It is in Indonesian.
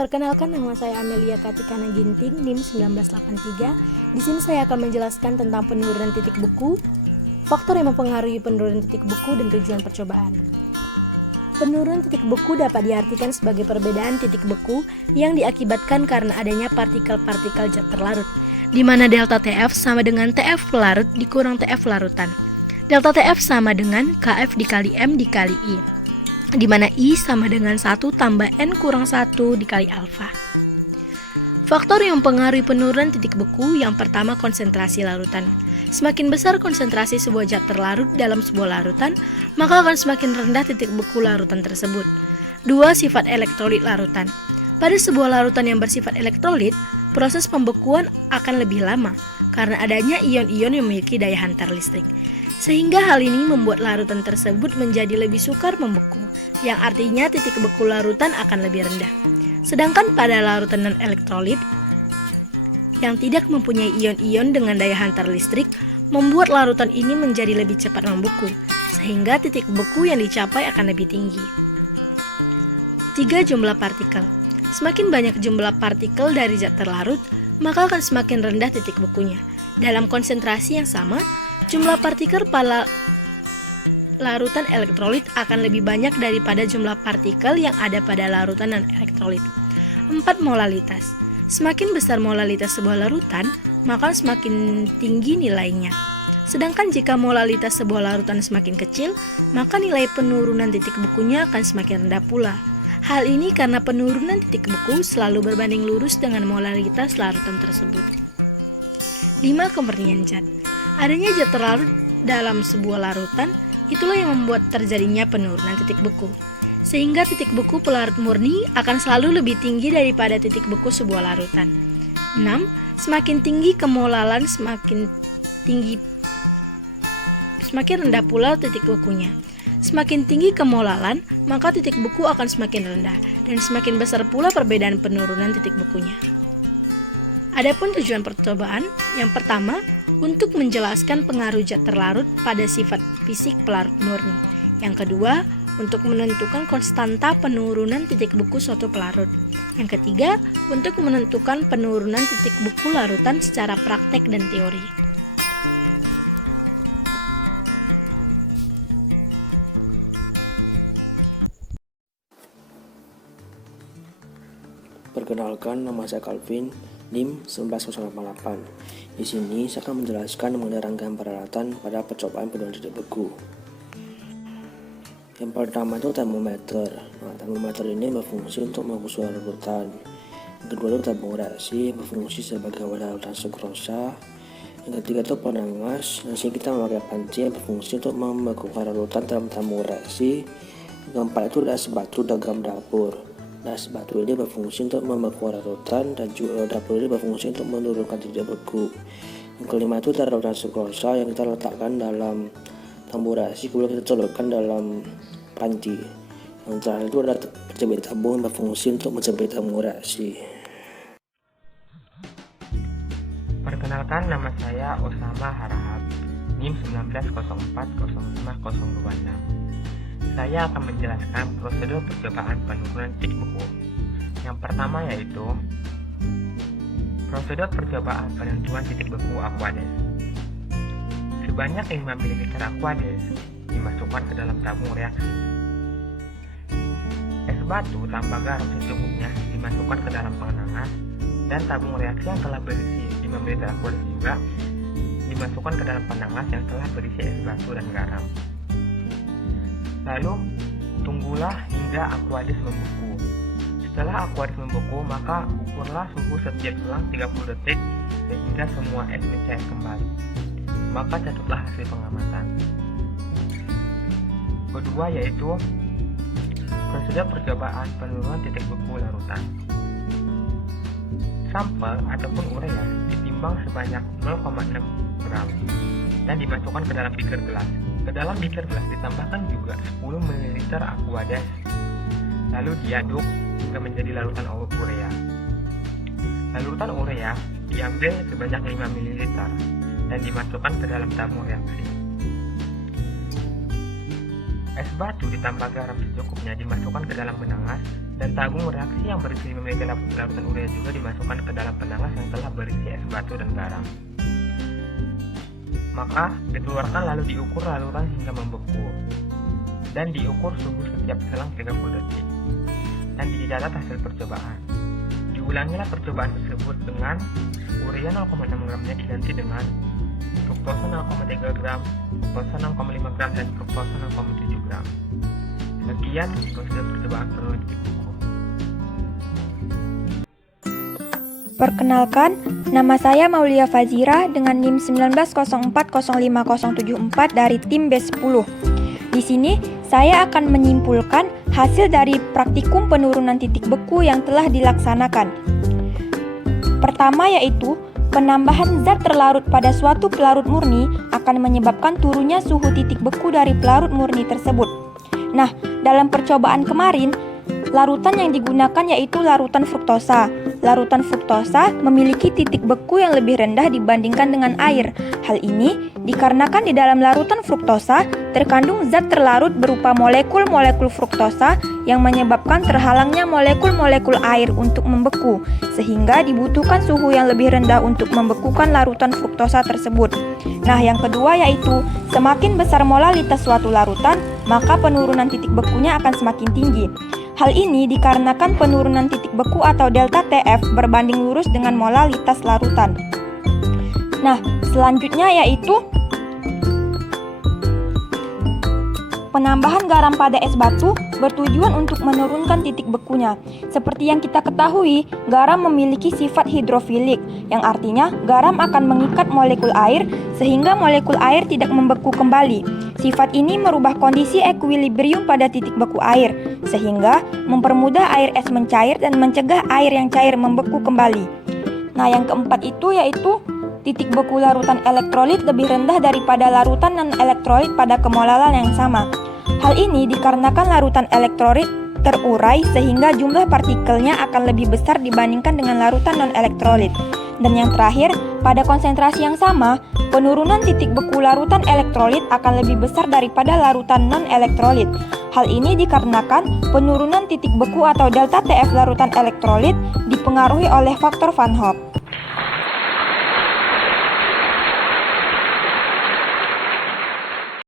Perkenalkan, nama saya Amelia Katikana Ginting, NIM 1983. Di sini saya akan menjelaskan tentang penurunan titik beku, faktor yang mempengaruhi penurunan titik beku, dan tujuan percobaan. Penurunan titik beku dapat diartikan sebagai perbedaan titik beku yang diakibatkan karena adanya partikel-partikel zat terlarut, di mana delta TF sama dengan TF pelarut dikurang TF larutan. Delta TF sama dengan KF dikali M dikali I, di mana I sama dengan 1 tambah N kurang 1 dikali alfa. Faktor yang mempengaruhi penurunan titik beku, yang pertama konsentrasi larutan. Semakin besar konsentrasi sebuah zat terlarut dalam sebuah larutan, maka akan semakin rendah titik beku larutan tersebut. 2. Sifat elektrolit larutan. Pada sebuah larutan yang bersifat elektrolit, proses pembekuan akan lebih lama karena adanya ion-ion yang memiliki daya hantar listrik. Sehingga hal ini membuat larutan tersebut menjadi lebih sukar membeku, yang artinya titik beku larutan akan lebih rendah. Sedangkan pada larutan non-elektrolit yang tidak mempunyai ion-ion dengan daya hantar listrik, membuat larutan ini menjadi lebih cepat membeku, sehingga titik beku yang dicapai akan lebih tinggi. 3. Jumlah partikel. Semakin banyak jumlah partikel dari zat terlarut, maka akan semakin rendah titik bekunya. Dalam konsentrasi yang sama, jumlah partikel pada larutan elektrolit akan lebih banyak daripada jumlah partikel yang ada pada larutan non-elektrolit. 4. Molalitas. Semakin besar molalitas sebuah larutan, maka semakin tinggi nilainya. Sedangkan jika molalitas sebuah larutan semakin kecil, maka nilai penurunan titik bekunya akan semakin rendah pula. Hal ini karena penurunan titik beku selalu berbanding lurus dengan molalitas larutan tersebut. 5. Kemurnian zat. Adanya zat terlarut dalam sebuah larutan, itulah yang membuat terjadinya penurunan titik beku. Sehingga titik beku pelarut murni akan selalu lebih tinggi daripada titik beku sebuah larutan. 6. Semakin tinggi kemolalan, semakin rendah pula titik bekunya. Semakin tinggi kemolalan, maka titik beku akan semakin rendah, dan semakin besar pula perbedaan penurunan titik bekunya. Adapun tujuan percobaan, yang pertama, untuk menjelaskan pengaruh zat terlarut pada sifat fisik pelarut murni. Yang kedua, untuk menentukan konstanta penurunan titik beku suatu pelarut. Yang ketiga, untuk menentukan penurunan titik beku larutan secara praktek dan teori. Perkenalkan, nama saya Calvin, NIM 1988. Di sini saya akan menjelaskan mengenai rangkaian peralatan pada percobaan penurunan titik beku. Yang pertama itu termometer. Termometer ini berfungsi untuk mengukur suhu larutan. Yang kedua itu tabung reaksi, berfungsi sebagai wadah larutan sukrosa. Yang ketiga itu penangas. Di sini kita memakai panci yang berfungsi untuk membekukan larutan dalam tabung reaksi. Yang keempat itu das batu dalam dapur. Das batu ini berfungsi untuk membekukan larutan, dan juga dapur ini berfungsi untuk menurunkan titik beku. Yang kelima itu larutan sukrosa yang kita letakkan dalam tabung reaksi, kemudian kita colokkan dalam panci. Yang terakhir itu ada penjepit tabung yang berfungsi untuk menjepit tabung reaksi. Perkenalkan, nama saya Osama Harahap, NIM 19040526. Saya akan menjelaskan prosedur percobaan penurunan titik beku. Yang pertama yaitu prosedur percobaan penentuan titik beku Aquades. Sebanyak 5 ml Aquades dimasukkan ke dalam tabung reaksi. Es batu tanpa garam secukupnya dimasukkan ke dalam pengenangan, dan tabung reaksi yang telah berisi 5 ml Aquades juga dimasukkan ke dalam penangas yang telah berisi es batu dan garam. Lalu, tunggulah hingga Aquades membeku. Setelah Aquades membeku, maka ukurlah suhu setiap selang 30 detik sehingga semua es mencair kembali. Maka catatlah hasil pengamatan. Kedua yaitu prosedur percobaan penurunan titik beku larutan. Sampel ataupun urea ditimbang sebanyak 0,6 gram dan dimasukkan ke dalam beaker gelas. Ke dalam beaker gelas ditambahkan juga 10 ml Aquades, lalu diaduk hingga menjadi larutan urea. Larutan urea diambil sebanyak 5 ml dan dimasukkan ke dalam tabung reaksi. Es batu ditambah garam secukupnya dimasukkan ke dalam penangas Dan tabung reaksi yang berisi memiliki larutan urea juga dimasukkan ke dalam penanas yang telah berisi es batu dan garam. Maka dikeluarkan lalu diukur larutan hingga membeku dan diukur suhu setiap selang 30 detik dan dicatat hasil percobaan. Diulangilah percobaan tersebut dengan urea 0,6 gramnya diganti dengan fruktosa 0,3 gram, fruktosa 0,5 gram, dan fruktosa 0,7 gram. Sekian prosedur percobaan penurunan titik buku. Perkenalkan, nama saya Maulia Fazira dengan NIM 190405074 dari tim B10. Di sini, saya akan menyimpulkan hasil dari praktikum penurunan titik beku yang telah dilaksanakan. Pertama yaitu, penambahan zat terlarut pada suatu pelarut murni akan menyebabkan turunnya suhu titik beku dari pelarut murni tersebut. Nah, dalam percobaan kemarin, larutan yang digunakan yaitu larutan fruktosa. Larutan fruktosa memiliki titik beku yang lebih rendah dibandingkan dengan air. Hal ini dikarenakan di dalam larutan fruktosa terkandung zat terlarut berupa molekul-molekul fruktosa yang menyebabkan terhalangnya molekul-molekul air untuk membeku, sehingga dibutuhkan suhu yang lebih rendah untuk membekukan larutan fruktosa tersebut. Nah, yang kedua yaitu semakin besar molalitas suatu larutan, maka penurunan titik bekunya akan semakin tinggi. Hal ini dikarenakan penurunan titik beku atau delta TF berbanding lurus dengan molalitas larutan. Nah, selanjutnya yaitu penambahan garam pada es batu bertujuan untuk menurunkan titik bekunya. Seperti yang kita ketahui, garam memiliki sifat hidrofilik, yang artinya garam akan mengikat molekul air sehingga molekul air tidak membeku kembali. Sifat ini merubah kondisi ekuilibrium pada titik beku air, sehingga mempermudah air es mencair dan mencegah air yang cair membeku kembali. Nah, yang keempat itu yaitu titik beku larutan elektrolit lebih rendah daripada larutan non-elektrolit pada kemolalan yang sama. Hal ini dikarenakan larutan elektrolit terurai sehingga jumlah partikelnya akan lebih besar dibandingkan dengan larutan non-elektrolit. Dan yang terakhir, pada konsentrasi yang sama, penurunan titik beku larutan elektrolit akan lebih besar daripada larutan non-elektrolit. Hal ini dikarenakan penurunan titik beku atau delta TF larutan elektrolit dipengaruhi oleh faktor Van Hoff.